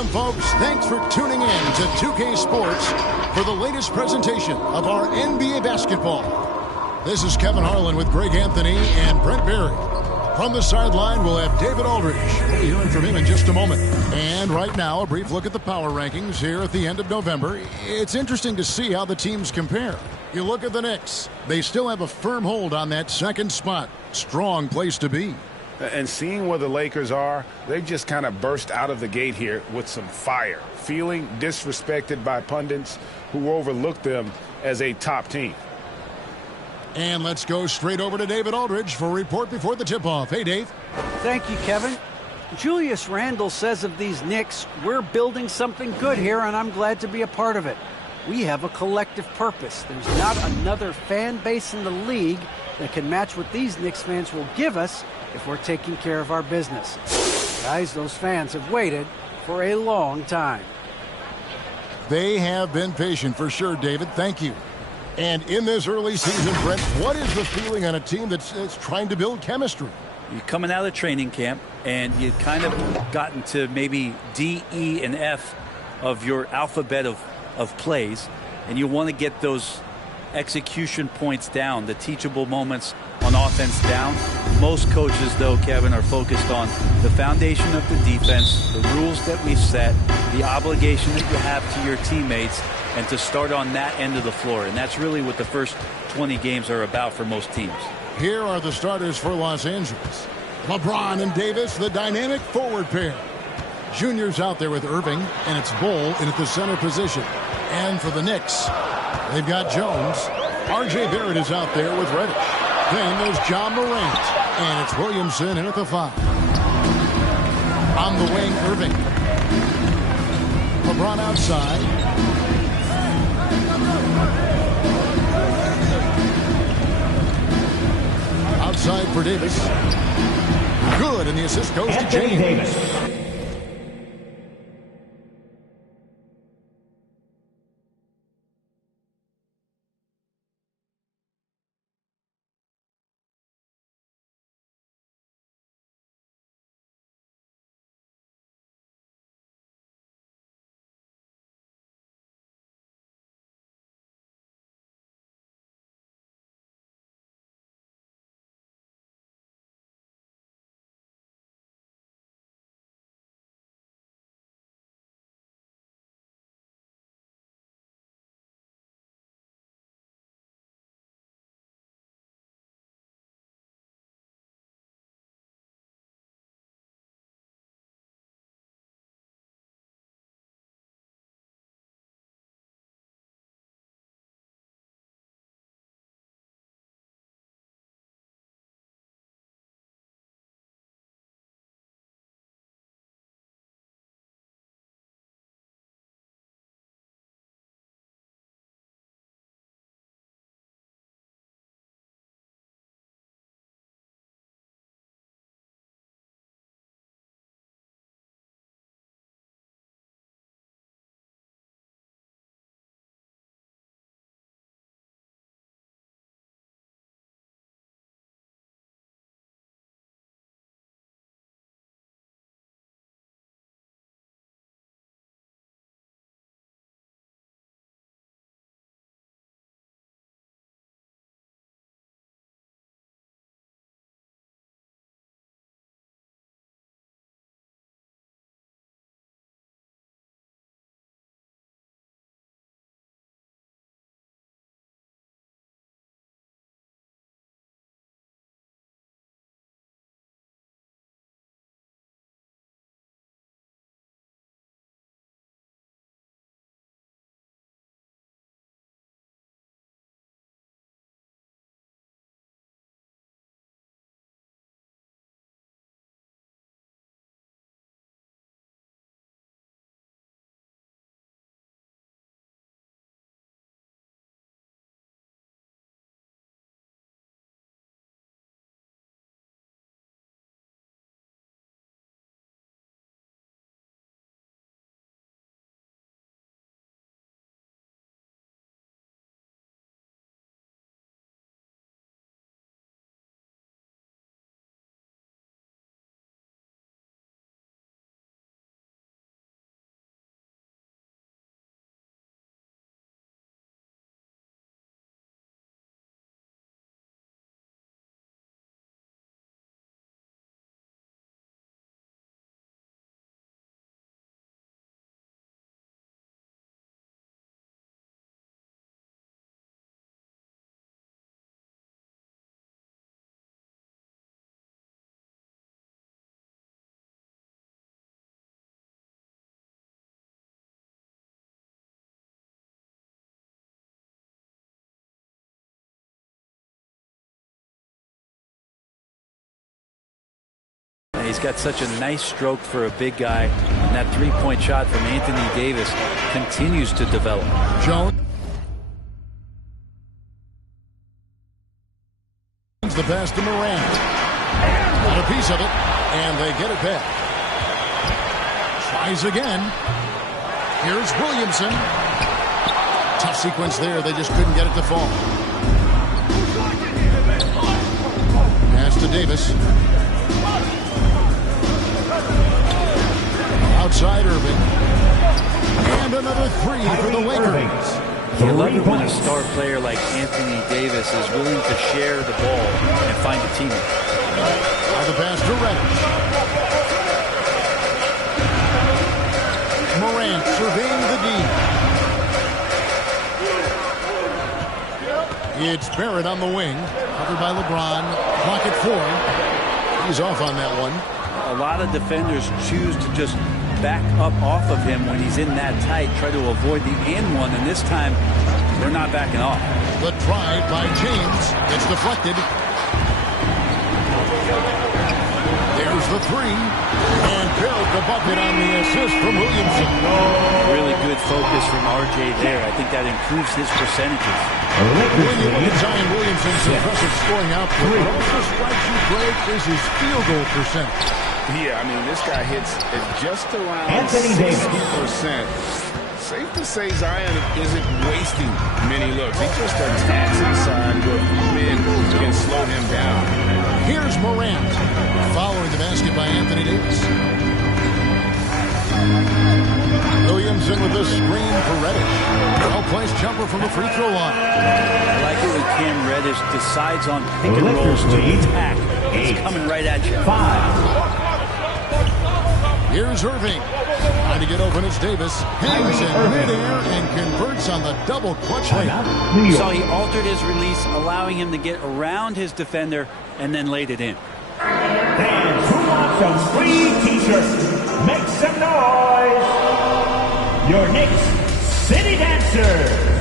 Welcome, folks. Thanks for tuning in to 2K Sports for the latest presentation of our NBA basketball. This is Kevin Harlan with Greg Anthony and Brent Berry. From the sideline, we'll have David Aldridge. We'll be hearing from him in just a moment. And right now, a brief look at the power rankings here at the end of November. It's interesting to see how the teams compare. You look at the Knicks. They still have a firm hold on that second spot. Strong place to be. And seeing where the Lakers are, they've just kind of burst out of the gate here with some fire, feeling disrespected by pundits who overlook them as a top team. And let's go straight over to David Aldridge for a report before the tip-off. Hey, Dave. Thank you, Kevin. Julius Randle says of these Knicks, we're building something good here, and I'm glad to be a part of it. We have a collective purpose. There's not another fan base in the league that can match what these Knicks fans will give us if we're taking care of our business. Guys, those fans have waited for a long time. They have been patient for sure, David. Thank you. And in this early season, Brent, what is the feeling on a team that's trying to build chemistry? You're coming out of training camp, and you've kind of gotten to maybe D, E, and F of your alphabet of plays, and you want to get those execution points down, the teachable moments on offense down. Most coaches, though, Kevin, are focused on the foundation of the defense, the rules that we've set, the obligation that you have to your teammates, and to start on that end of the floor. And that's really what the first 20 games are about for most teams. Here are the starters for Los Angeles. LeBron and Davis, the dynamic forward pair. Junior's out there with Irving, and it's Bull in at the center position. And for the Knicks, they've got Jones. R.J. Barrett is out there with Reddish. Then there's John Morant, and it's Williamson in at the 5. On the wing, Irving. LeBron outside. Outside for Davis. Good, and the assist goes to James. Davis. He's got such a nice stroke for a big guy. And that three-point shot from Anthony Davis continues to develop. Jones. The pass to Morant. Got a piece of it, and they get it back. Tries again. Here's Williamson. Tough sequence there. They just couldn't get it to fall. Pass to Davis. Outside Irving. And another three for the Lakers. You love it when a star player like Anthony Davis is willing to share the ball and find a teammate. Now the pass to Reddish. Morant surveying the D. It's Barrett on the wing. Covered by LeBron. Clock at 4. He's off on that one. A lot of defenders choose to just back up off of him when he's in that tight, try to avoid the and one, and this time they're not backing off. The try by James. It's deflected. There's the three. And Barrett the bucket on the assist from Williamson. Really good focus from RJ there. I think that improves his percentages. When you look at Zion Williamson's impressive scoring output, what also strikes you, Greg, is his field goal percentage. Yeah, I mean, this guy hits at just around 60%. Safe to say Zion isn't wasting many looks. He just attacks inside where men can slow him down. Here's Morant following the basket by Anthony Davis. Williamson with the screen for Reddish. Well-placed jumper from the free throw line. I like it when Cam Reddish decides on pick and rolls to attack. He's coming right at you. 5. Here's Irving. Trying to get open as Davis. Hangs in midair and converts on the double clutch layup. So he altered his release, allowing him to get around his defender and then laid it in. And who wants some free t-shirts? Make some noise. Your Knicks City Dancers.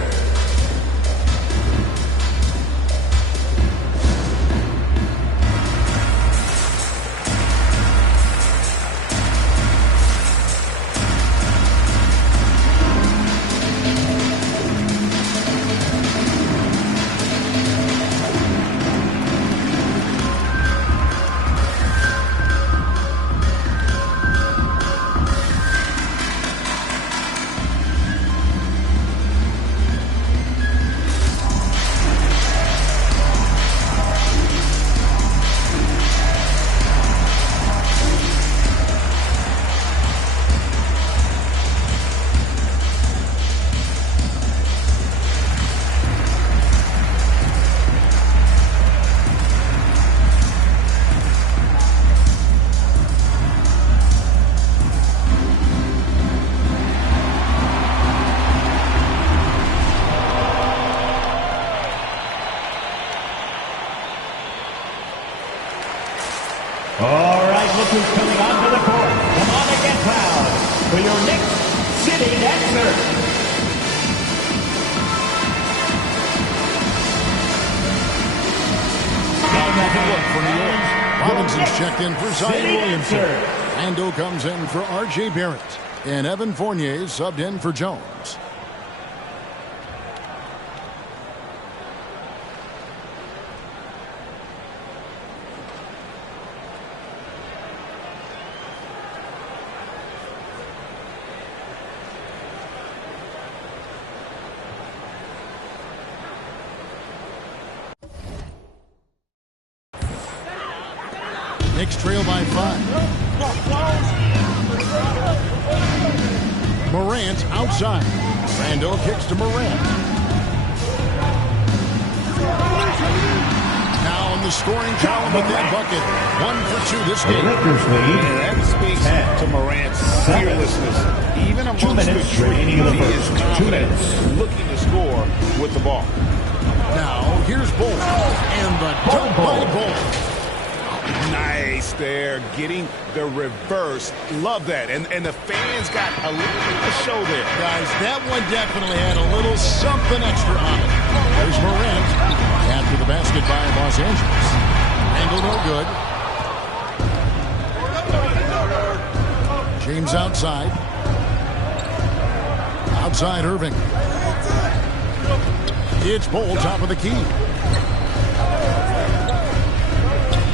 All right, look who's coming onto the court. Come on and get proud for your Knicks City Dancer. For New York. Robinson's checked in for Zion Williamson. Randall comes in for R.J. Barrett. And Evan Fournier subbed in for Jones. Knicks trail by 5. Morant outside. Randall kicks to Morant. Now in the scoring column with that bucket. 1 for 2 this game. And that speaks to Morant's fearlessness. Even amongst the trees, he is confident, looking to score with the ball. Now here's Bull. And the dunk by Bull. Nice there, getting the reverse. Love that. And the fans got a little bit to show there. Guys, that one definitely had a little something extra on it. There's Morant after the basket by Los Angeles. Angle no good. James outside. Outside Irving. It's Bull, top of the key.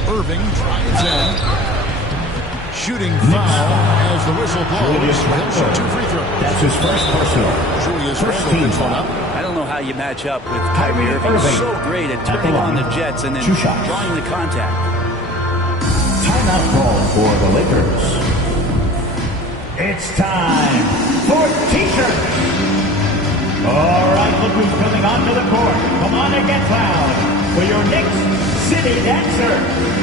Irving drives in. Shooting foul as the whistle blows. He'll shoot 2 free throws. That's his first personal. Julius Randle picks one up. I don't know how you match up with Kyrie Irving. So great at turning on the Jets and then drawing the contact. Timeout call for the Lakers. It's time for T-shirts. All right, look who's coming onto the court. Come on and get loud for your Knicks City Dancer.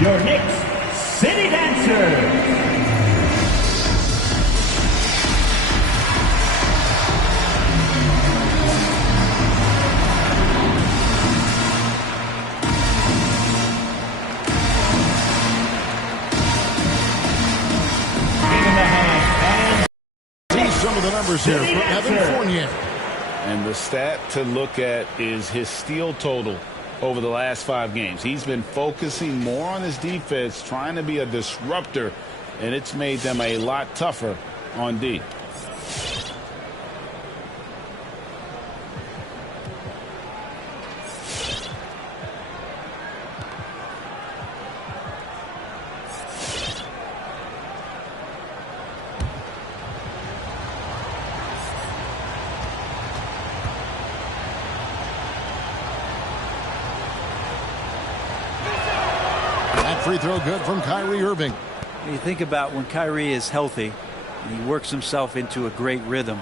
Your Knicks City Dancer. Some of the numbers here for Evan Fournier. And the stat to look at is his steal total over the last 5 games. He's been focusing more on his defense, trying to be a disruptor, and it's made them a lot tougher on D. Free throw good from Kyrie Irving. You think about when Kyrie is healthy and he works himself into a great rhythm.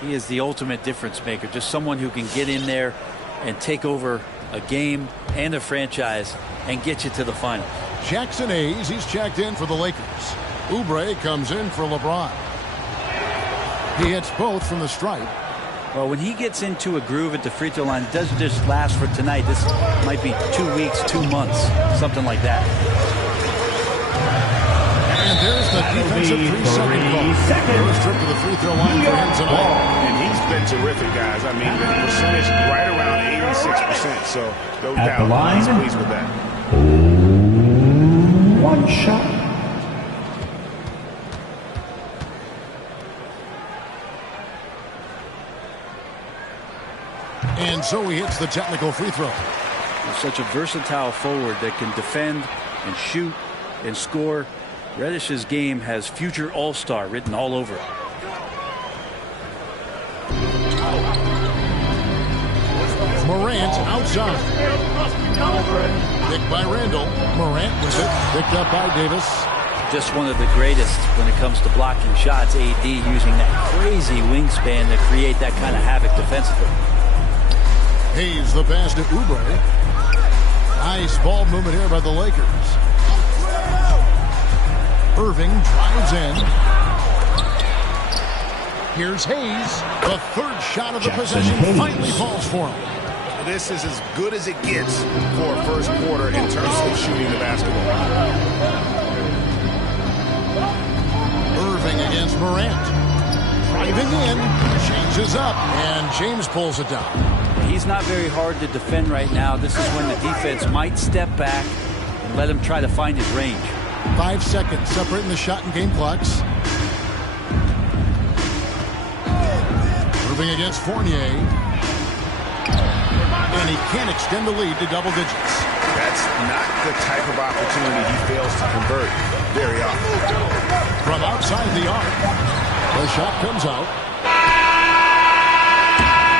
He is the ultimate difference maker. Just someone who can get in there and take over a game and a franchise and get you to the final. Jackson Hayes, he's checked in for the Lakers. Oubre comes in for LeBron. He hits both from the stripe. Well, when he gets into a groove at the free throw line, it doesn't just last for tonight. This might be 2 weeks, 2 months, something like that. And there's the defensive 3-second call. First trip to the free throw line for him tonight. And he's been terrific, guys. I mean, the percentage right around 86%. So no doubt he's pleased with that. One shot. And so he hits the technical free throw. He's such a versatile forward that can defend and shoot and score. Reddish's game has future all-star written all over it. Morant outside. Picked by Randall. Morant with it. Picked up by Davis. Just one of the greatest when it comes to blocking shots. AD using that crazy wingspan to create that kind of havoc defensively. Hayes the pass to Oubre. Nice ball movement here by the Lakers. Irving drives in. Here's Hayes. The third shot of the possession finally falls for him. This is as good as it gets for a first quarter in terms of shooting the basketball. Irving against Morant. Driving in. Changes up. And James pulls it down. He's not very hard to defend right now. This is when the defense might step back and let him try to find his range. 5 seconds separating the shot and game clocks. Irving against Fournier. And he can't extend the lead to double digits. That's not the type of opportunity he fails to convert very often. From outside the arc, the shot comes out.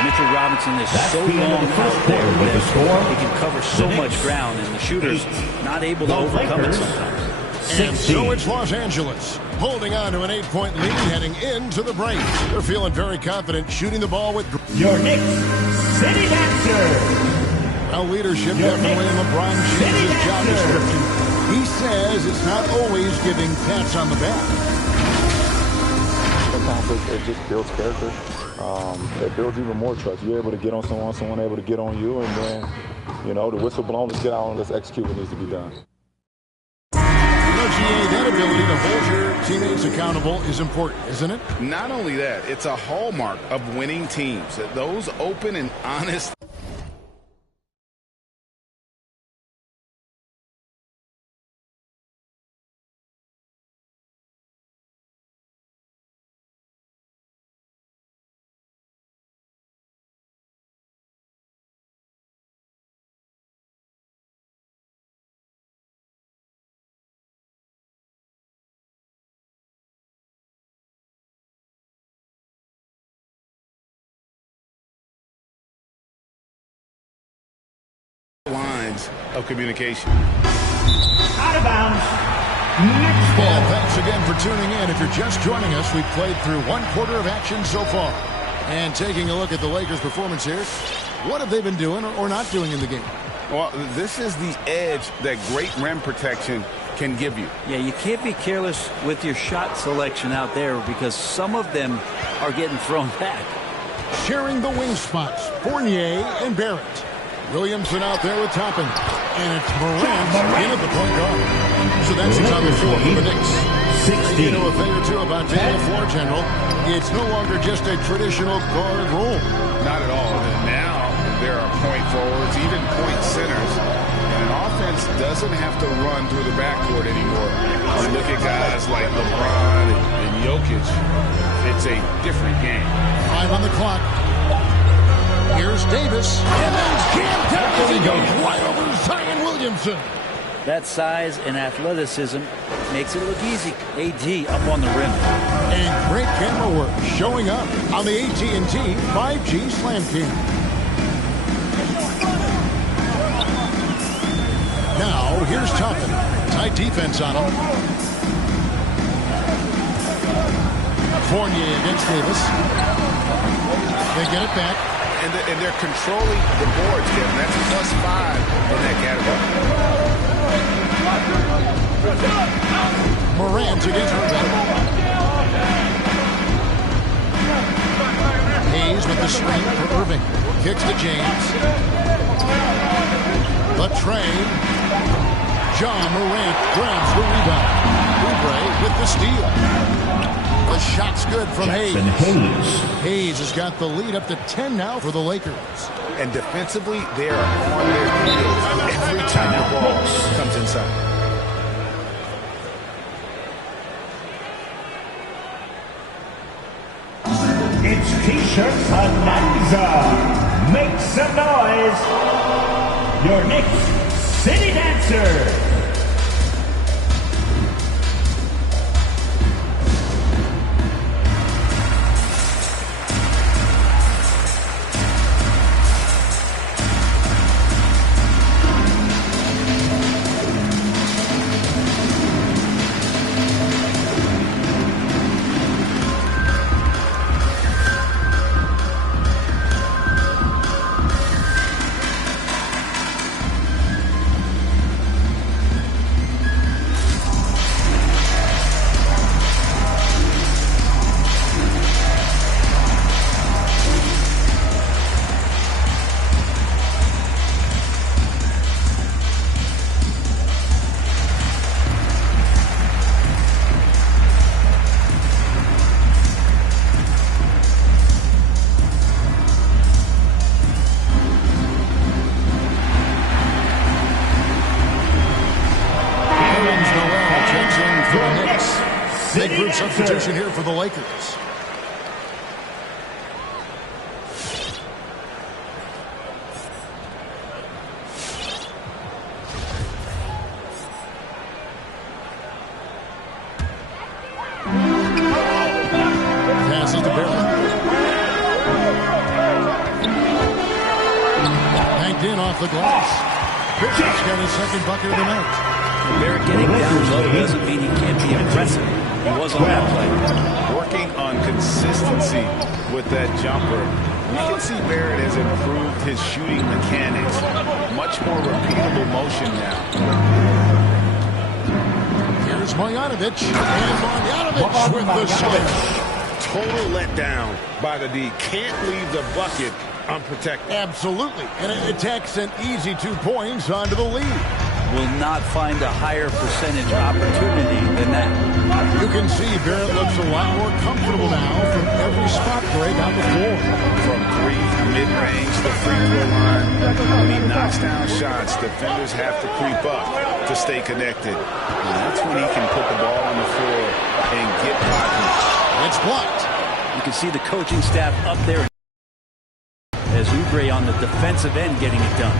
Mitchell Mitchell Robinson is so long out there that he can cover so much ground, and the shooter's not able to overcome it sometimes. And so it's Los Angeles holding on to an 8-point lead heading into the break. They're feeling very confident shooting the ball with your Knicks City Dancer. Well, leadership definitely in LeBron James' job description. He says it's not always giving pats on the back. Sometimes it just builds character. It builds even more trust. You're able to get on someone able to get on you, and then, you know, the whistle blown, let's get out and let's execute what needs to be done. That ability to hold your teammates accountable is important, isn't it? Not only that, it's a hallmark of winning teams. That those open and honest. Lines of communication. Out of bounds. Next ball. And thanks again for tuning in. If you're just joining us, we've played through one quarter of action so far. And taking a look at the Lakers' performance here, what have they been doing or not doing in the game? Well, this is the edge that great rim protection can give you. Yeah, you can't be careless with your shot selection out there because some of them are getting thrown back. Sharing the wing spots, Fournier and Barrett. Williamson out there with Toppin. And it's Morant in at the point guard. So that's the top of 4 for the Knicks. You know a thing or two about taking the floor general. It's no longer just a traditional guard role. Not at all. Now there are point forwards, even point centers. And an offense doesn't have to run through the backcourt anymore. You look at guys like LeBron and Jokic. It's a different game. 5 on the clock. Here's Davis, and then jammed down as he goes right over Zion Williamson. That size and athleticism makes it look easy. AD up on the rim. And great camera work showing up on the AT&T 5G Slam Cam. Now, here's Toppin. Tight defense on him. Fournier against Davis. They get it back. And they're controlling the boards, Kevin. That's +5 in that category. Morant against Irving. Hayes with the screen for Irving. Kicks to James. The tray. John Morant grabs the rebound. Oubre with the steal. The shot's good from Hayes. Hayes has got the lead up to 10 now for the Lakers. And defensively, they are on their heels every time the ball comes inside. It's T-shirt Bonanza. Make some noise. Your Knicks City Dancer. Big group substitution here for the Lakers. Passes to Barrett. knocked in off the glass. Barrett's got his second bucket of the night. Barrett getting down low doesn't mean he can't be aggressive. He was on that play. Working on consistency with that jumper. You can see Barrett has improved his shooting mechanics. Much more repeatable motion now. Here's Marjanovic. And Marjanovic with the slam. Total letdown by the D. Can't leave the bucket unprotected. Absolutely. And it attacks an easy 2 points onto the lead. Will not find a higher percentage opportunity than that. You can see Barrett looks a lot more comfortable now from every spot break on the floor. From three, mid-range, the free throw line. When he knocks down shots, defenders have to creep up to stay connected. And that's when he can put the ball on the floor and get pocket. It's blocked. You can see the coaching staff up there as Oubre on the defensive end getting it done.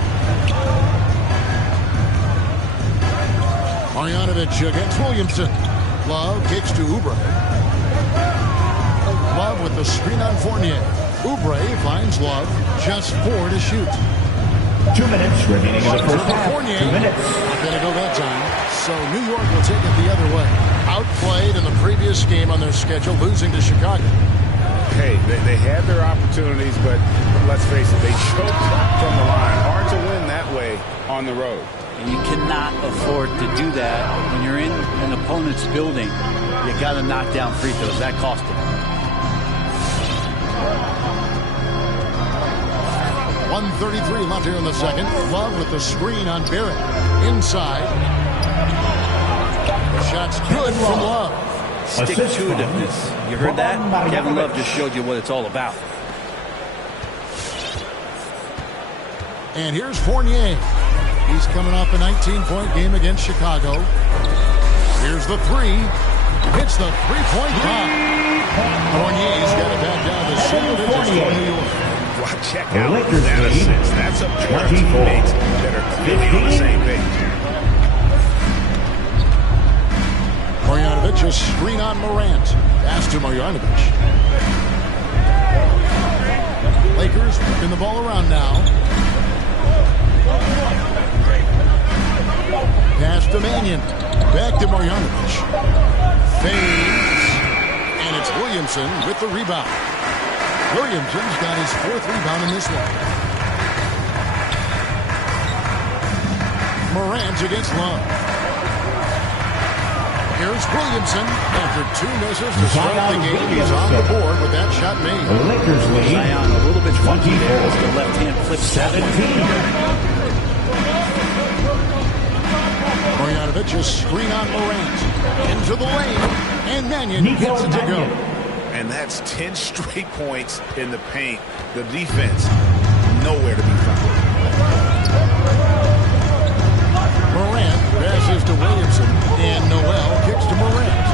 Marjanovic against Williamson. Love kicks to Oubre. Love with the screen on Fournier. Oubre finds Love. Just 4 to shoot. 2 minutes remaining in the first half. Fournier. 2 minutes. Not going to go that time. So New York will take it the other way. Outplayed in the previous game on their schedule, losing to Chicago. Hey, they had their opportunities, but let's face it, they choked from the line. Hard to win that way on the road. And you cannot afford to do that when you're in an opponent's building. You got to knock down free throws. That cost them. 1:33 left here in the second. Love with the screen on Barrett. Inside. The shot's good from Love. Stick-to-itiveness. You heard that? Kevin Love just showed you what it's all about. And here's Fournier. He's coming off a 19-point game against Chicago. Here's the three. Hits the three-point shot. Fournier's got it back down to single digits for New York. Well, check out that assist. That's a pair of teammates that are clearly on the same page. Marjanovic, a screen on Morant. Pass to Marjanovic. Lakers whipping the ball around now. Pass to Mannion. Back to Marjanovic. Fades. And it's Williamson with the rebound. Williamson's got his 4th rebound in this one. Morant against Love. Here's Williamson. After 2 misses to start the game, he's on the board with that shot made. The Lakers lead. Zion a little bit funky there as the left hand flips 17. Marjanovic, a screen on Morant. Into the lane. And Mannion gets it to go. And that's 10 straight points in the paint. The defense, nowhere to be found. Morant passes to Williamson. And Noel kicks to Morant.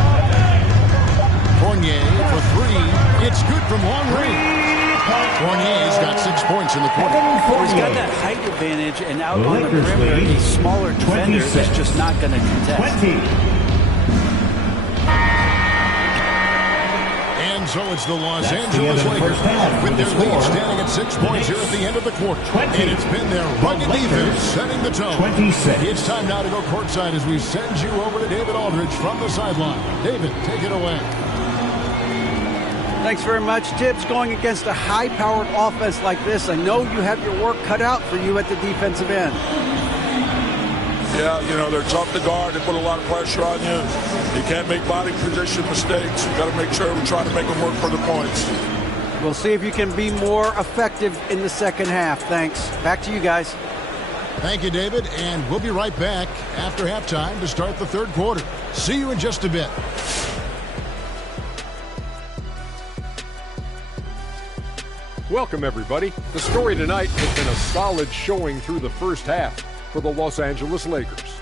Fournier for 3. It's good from long range. Fournier's got 6 points in the quarter. He's got that height advantage, and out on the perimeter, a smaller defender is just not going to contest. 20. And so it's the Los Angeles Lakers with their lead standing at 6 points here at the end of the quarter. And it's been their rugged defense setting the tone. 26. It's time now to go courtside as we send you over to David Aldridge from the sideline. David, take it away. Thanks very much, Tibbs. Going against a high-powered offense like this, I know you have your work cut out for you at the defensive end. Yeah, they're tough to guard. They put a lot of pressure on you. You can't make body position mistakes. You got to make sure we try to make them work for the points. We'll see if you can be more effective in the second half. Thanks. Back to you guys. Thank you, David, and we'll be right back after halftime to start the third quarter. See you in just a bit. Welcome, everybody. The story tonight has been a solid showing through the first half for the Los Angeles Lakers.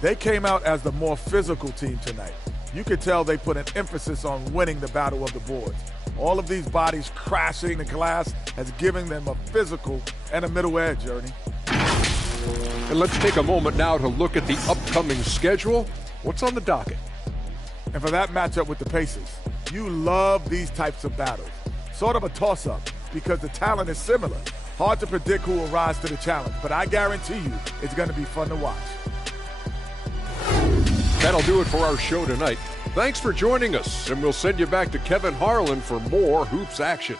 They came out as the more physical team tonight. You could tell they put an emphasis on winning the battle of the boards. All of these bodies crashing the glass has given them a physical and a middle edge, Ernie. And let's take a moment now to look at the upcoming schedule. What's on the docket? And for that matchup with the Pacers, you love these types of battles. Sort of a toss-up because the talent is similar. Hard to predict who will rise to the challenge, but I guarantee you it's going to be fun to watch. That'll do it for our show tonight. Thanks for joining us, and we'll send you back to Kevin Harlan for more hoops action.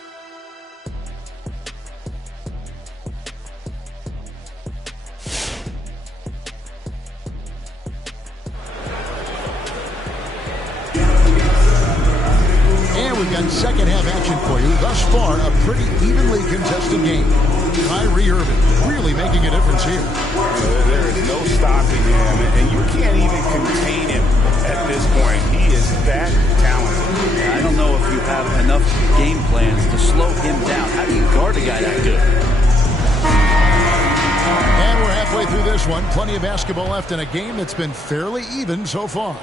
And we've got second half action for you. Thus far, a pretty evenly contested game. Kyrie Irving really making a difference here. There is no stopping him, and you can't even contain him at this point. He is that talented. I don't know if you have enough game plans to slow him down. How do you guard a guy that good? And we're halfway through this one. Plenty of basketball left in a game that's been fairly even so far.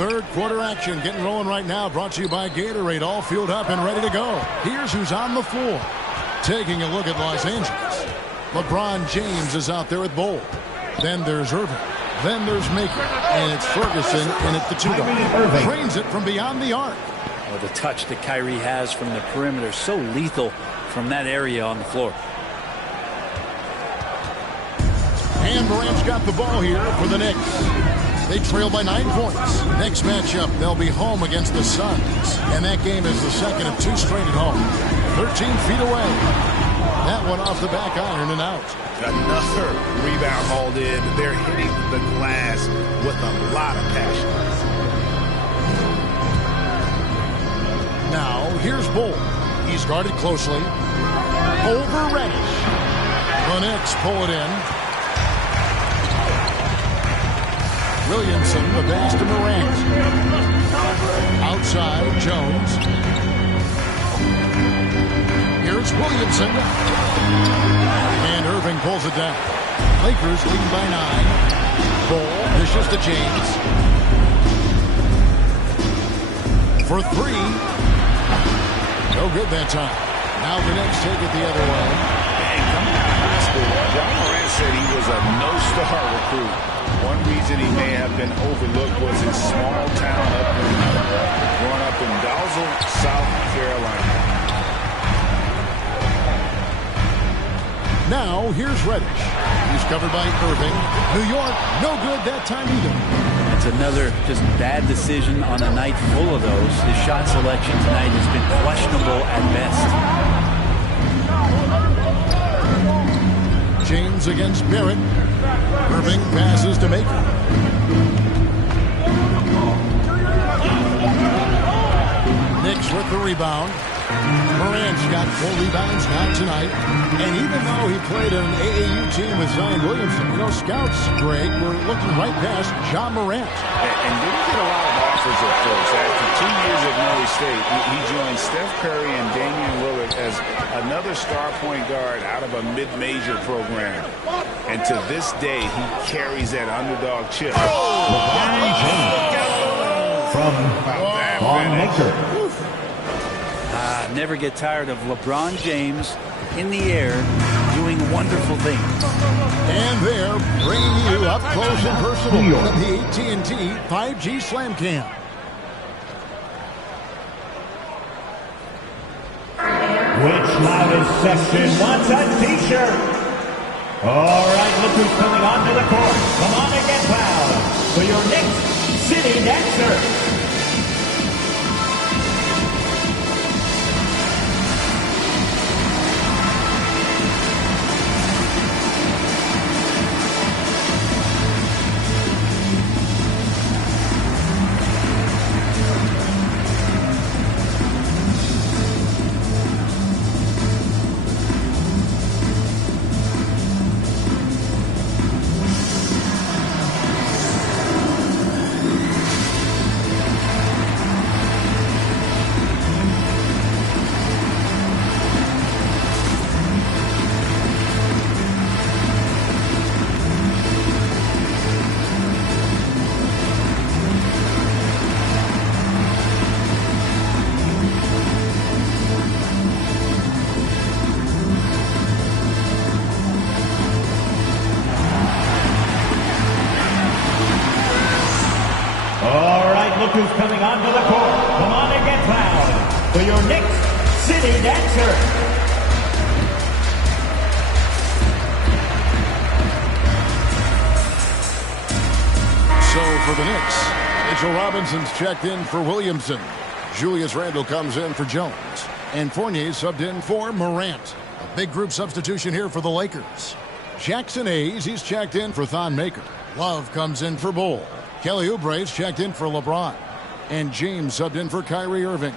Third quarter action getting rolling right now. Brought to you by Gatorade. All fueled up and ready to go. Here's who's on the floor. Taking a look at Los Angeles. LeBron James is out there with Bol. Then there's Irving. Then there's Maker. And it's Ferguson in at the two-guard. Drains it from beyond the arc. Oh, the touch that Kyrie has from the perimeter. So lethal from that area on the floor. And Morant's got the ball here for the Knicks. They trail by 9 points. Next matchup, they'll be home against the Suns. And that game is the second of 2 straight at home. 13 feet away. That one off the back iron and out. Another rebound hauled in. They're hitting the glass with a lot of passion. Now, here's Bol. He's guarded closely. Over Reddish. The Knicks pull it in. Williamson, the pass to Morant. Outside, Jones. Here's Williamson. And Irving pulls it down. Lakers leading by 9. Bol dishes to James. For 3. No good that time. Now the Knicks take it the other way. Hey, coming out of high school, John Morant said he was a no-star recruit. One reason he may have been overlooked was his small town upbringing, growing up in Dalzell, South Carolina. Now, here's Reddish. He's covered by Irving. New York, no good that time either. That's another just bad decision on a night full of those. His shot selection tonight has been questionable at best. James against Barrett. Irving passes to Maker. Knicks with the rebound. Morant's got 4 rebounds now tonight. And even though he played on an AAU team with Zion Williamson, you know, scouts, Greg, were looking right past John Morant. And didn't get a lot of offers at first. After 2 years at Murray State, he joined Steph Curry and Damian Lillard as another star point guard out of a mid-major program. And to this day, he carries that underdog chip. From Maker. Never get tired of LeBron James in the air doing wonderful things. And they're bringing you up close and personal from the AT&T 5G Slam Cam. Which loudest section wants a t-shirt? All right, look who's coming onto the court. Come on and get loud for your next city dancer. Look who's coming onto the court. Come on and get loud for your next city dancer. So for the Knicks, Mitchell Robinson's checked in for Williamson. Julius Randle comes in for Jones. And Fournier subbed in for Morant. A big group substitution here for the Lakers. Jackson Hayes, he's checked in for Thon Maker. Love comes in for Bull. Kelly Oubre's checked in for LeBron. And James subbed in for Kyrie Irving.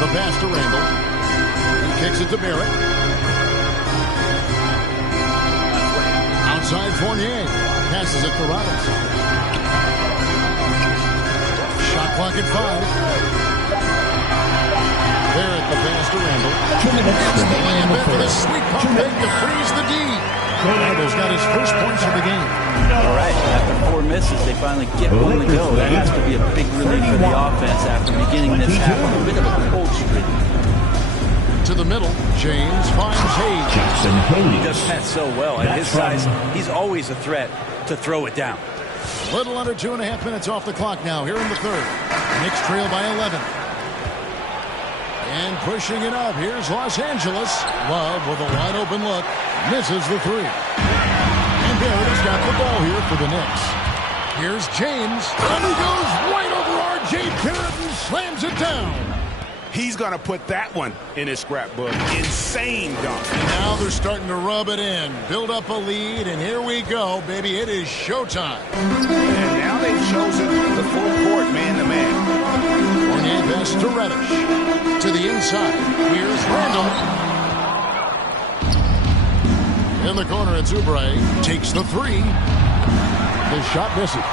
The pass to Randle. He kicks it to Barrett. Outside Fournier. Passes it to Robinson. Shot clock at 5. Barrett, the pass to Randle. Gets the layup in for the sweet pump fake to freeze the D. Randle's got his first points of the game. All right, after 4 misses, they finally get one to go. That has to be a big relief for the offense after beginning this half on a bit of a cold streak. To the middle, James finds Hayes. He does that so well. At his size, he's always a threat to throw it down. Little under 2.5 minutes off the clock now here in the third. Knicks trail by 11. And pushing it up, here's Los Angeles. Love with a wide open look. Misses the three. And Barrett has got the ball here for the Knicks. Here's James. And he goes right over R.J. Barrett and slams it down. He's going to put that one in his scrapbook. Insane dunk. And now they're starting to rub it in. Build up a lead, and here we go, baby. It is showtime. And now they've chosen the full court man-to-man. Fournier pass to Reddish. To the inside. Here's Randall. In the corner, it's Oubre. Takes the three. The shot misses.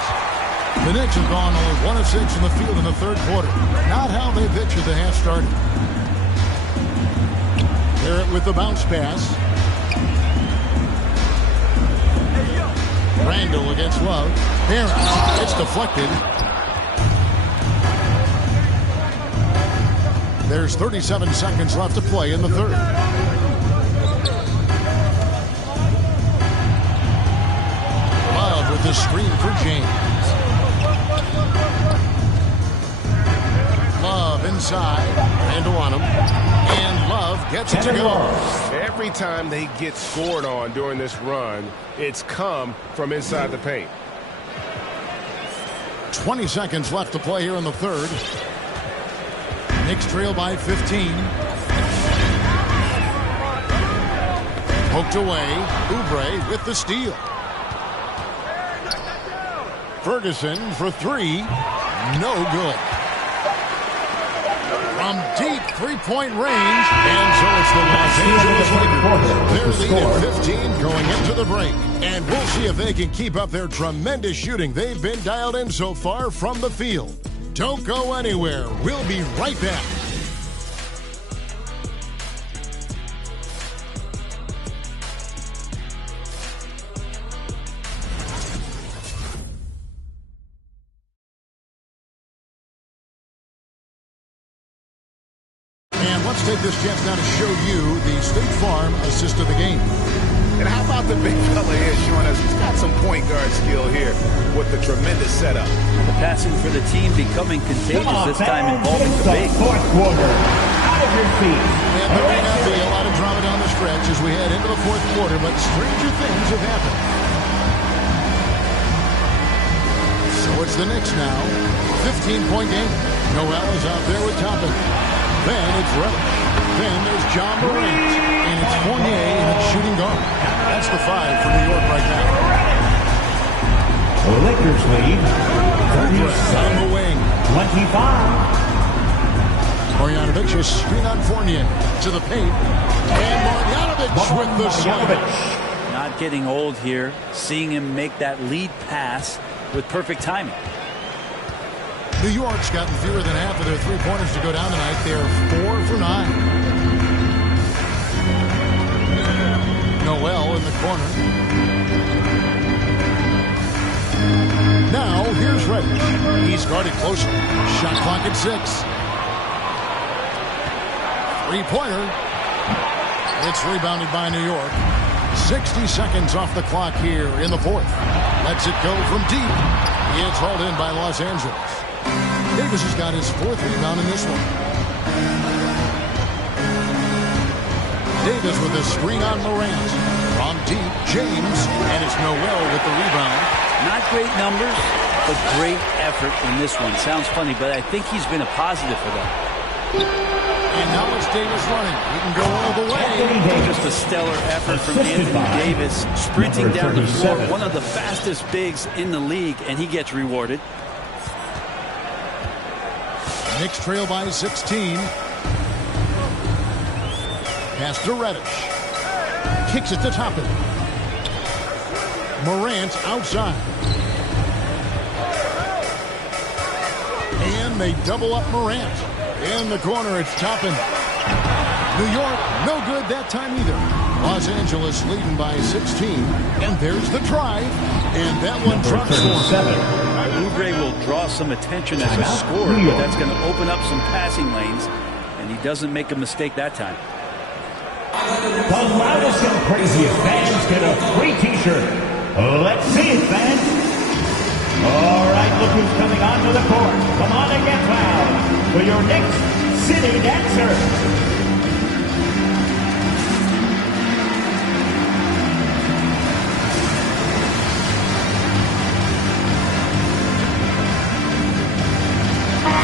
The Knicks have gone only 1 of 6 in the field in the third quarter. Not how they pictured the half started. Barrett with the bounce pass. Randall against Love. Barrett. It's deflected. There's 37 seconds left to play in the third. Love with the screen for James. Love inside. Randall on him. And Love gets it to go. Every time they get scored on during this run, it's come from inside the paint. 20 seconds left to play here in the third. Knicks trail by 15. Poked away. Oubre with the steal. Ferguson for three. No good. From deep three-point range. And so it's the Los Angeles Lakers. Their lead at 15 going into the break. And we'll see if they can keep up their tremendous shooting they've been dialed in so far from the field. Don't go anywhere. We'll be right back. And let's take this chance now to show you the State Farm assist of the game. And how about the big fella here showing us he's got some point guard skill here with the tremendous setup. The passing for the team becoming contagious this time involving the big. Fourth quarter. Out of your feet. And there may not be a lot of drama down the stretch as we head into the fourth quarter, but stranger things have happened. So it's the Knicks now. 15-point game. Noel is out there with Toppin. Then it's Reddish. Then there's John Morant. And it's Fournier in its shooting guard. That's the 5 for New York right now. The Lakers lead. On the wing. 25. Marjanovic is screen on Fournier to the paint. And Marjanovic with the slam. Not getting old here. Seeing him make that lead pass with perfect timing. New York's gotten fewer than half of their three-pointers to go down tonight. They're 4 for 9. Noel in the corner. Now, here's Reddish. He's guarded closer. Shot clock at 6. Three-pointer. It's rebounded by New York. 60 seconds off the clock here in the fourth. Lets it go from deep. It's hauled in by Los Angeles. Davis has got his 4th rebound in this one. Davis with a screen on Morant. From deep, James, and it's Noel with the rebound. Not great numbers, but great effort in this one. Sounds funny, but I think he's been a positive for them. And now it's Davis running. He can go all the way. Just a stellar effort from Anthony Davis, sprinting down the floor, one of the fastest bigs in the league, and he gets rewarded. Knicks trail by 16. Pass to Reddish. Kicks it to Toppin. Morant outside. And they double up Morant. In the corner, it's Toppin. New York, no good that time either. Los Angeles leading by 16. And there's the drive. And that one drops for Oubre will draw some attention as a scorer, but that's going to open up some passing lanes. And he doesn't make a mistake that time. The loudest and craziest fans get a free t-shirt. Let's see it, fans. All right, look who's coming onto the court. Come on and get loud for your next city dancer.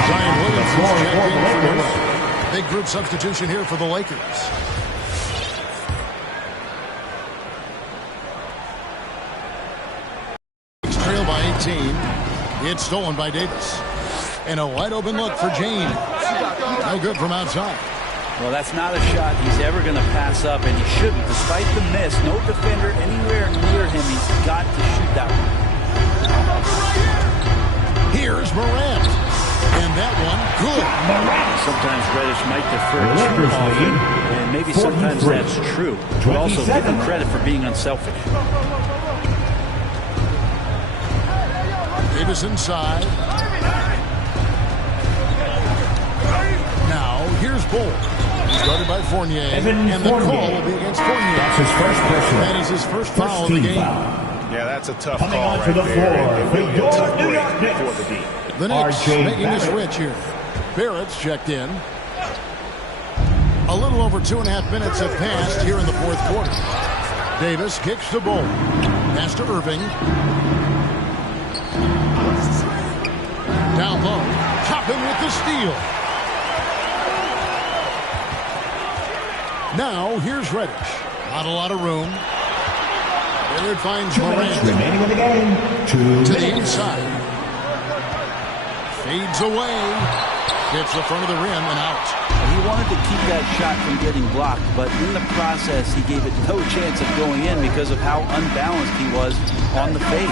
Zion Williams big group substitution here for the Lakers. Trail by 18. It's stolen by Davis. And a wide open look for James. No good from outside. Well, that's not a shot he's ever going to pass up, and he shouldn't. Despite the miss, no defender anywhere near him. He's got to shoot that one. Here's Morant. And that one, good. Sometimes Reddish might defer too often, and maybe sometimes that's true. But also give him credit for being unselfish. Davis inside. Now, here's Bull. He's guarded by Fournier. And the call will be against Fournier. That's his first personal. That is his first foul of the game. Yeah, that's a tough Coming call onto right the there. floor It for really your a tough New break York Knicks. for the D. The Knicks RJ making a Barrett. switch here. Barrett's checked in. A little over 2.5 minutes have passed here in the fourth quarter. Davis kicks to Bull. Pass to Irving. Down low. Toppin with the steal. Now here's Reddish. Not a lot of room. There it finds 2 minutes Morant. remaining in the game. 2 To the minutes. inside. Fades away. Hits the front of the rim and out. He wanted to keep that shot from getting blocked, but in the process, he gave it no chance of going in because of how unbalanced he was on the fade.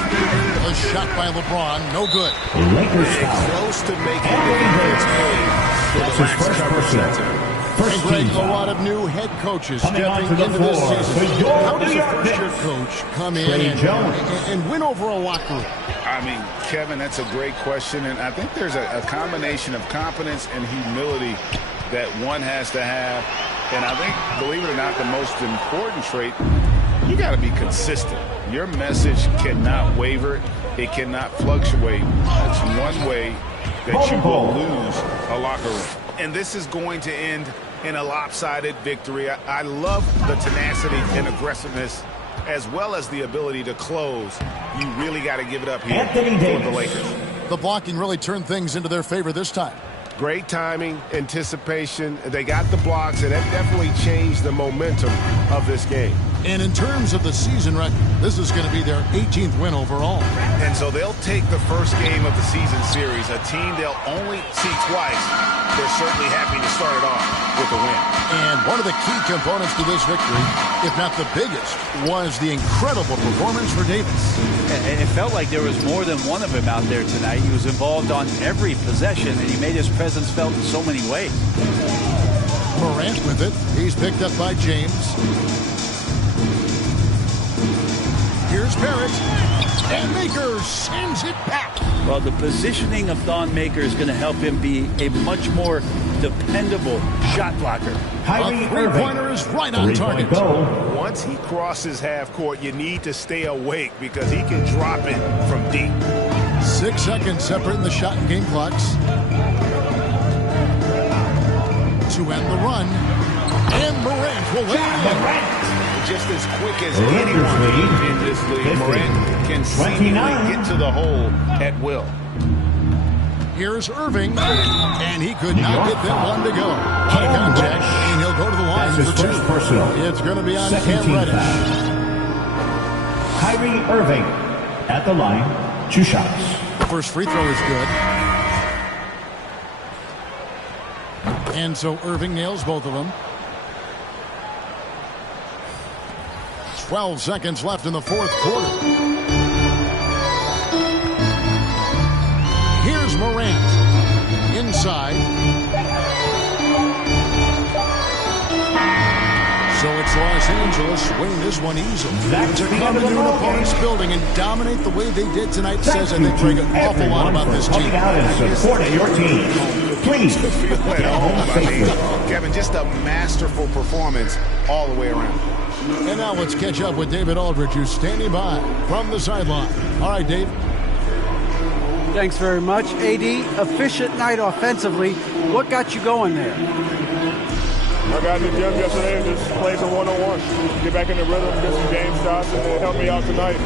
A shot by LeBron, no good. Lakers foul. Close to making That's his first personal. And First Greg, team a lot of new head coaches Coming stepping onto the into this floor season. for your How does New a York first-year Knicks. coach come in Trey Jones. and win over a locker room? I mean, Kevin, that's a great question, and I think there's a combination of confidence and humility that one has to have. And I think, believe it or not, the most important trait, you got to be consistent. Your message cannot waver. It cannot fluctuate. That's one way that you will lose a locker room. And this is going to end in a lopsided victory. I love the tenacity and aggressiveness as well as the ability to close. You really got to give it up here for the Lakers. The blocking really turned things into their favor this time. Great timing, anticipation. They got the blocks, and that definitely changed the momentum of this game. And in terms of the season record, this is going to be their 18th win overall. And so they'll take the first game of the season series, a team they'll only see twice. They're certainly happy to start it off with a win. And one of the key components to this victory, if not the biggest, was the incredible performance for Davis. And it felt like there was more than one of him out there tonight. He was involved on every possession, and he made his presence felt in so many ways. Morant with it. He's picked up by James. Here's Barrett. And Maker sends it back. Well, the positioning of Thon Maker is going to help him be a much more dependable shot blocker. A three-pointer is right on target. Once he crosses half court, you need to stay awake because he can drop it from deep. 6 seconds separating the shot and game clocks. To end the run. And Morant will lay it in. Just as quick as anyone in this league, Morant can seemingly get to the hole at will. Here's Irving, and he could not get that one to go. On a contact, and he'll go to the line for two. Personal. It's going to be on Second Cam Reddish. Kyrie Irving at the line, 2 shots. First free throw is good. And so Irving nails both of them. 12 seconds left in the fourth quarter. Here's Morant. Inside. So it's Los Angeles winning this one easily. To come into an opponent's building and dominate the way they did tonight says, I think, Greg, an awful lot about this team. Out and supporting your team. Please get home safely. Kevin, just a masterful performance all the way around. And now let's catch up with David Aldridge, who's standing by from the sideline. All right, Dave. Thanks very much. AD, efficient night offensively. What got you going there? I got in the gym yesterday and just played some one-on-one. Get back in the rhythm, get some game shots, and it helped me out tonight.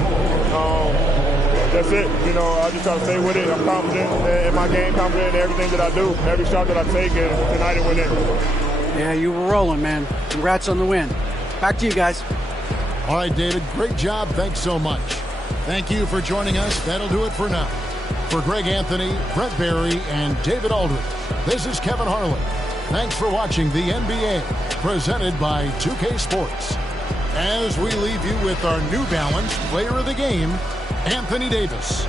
That's it. You know, I just try to stay with it. I'm confident in my game, confident in everything that I do, every shot that I take, and tonight it went in. Yeah, you were rolling, man. Congrats on the win. Back to you guys. All right, David, great job. Thanks so much. Thank you for joining us. That'll do it for now. For Greg Anthony, Brent Barry, and David Aldridge, this is Kevin Harlan. Thanks for watching the NBA, presented by 2K Sports. As we leave you with our New Balance Player of the Game, Anthony Davis.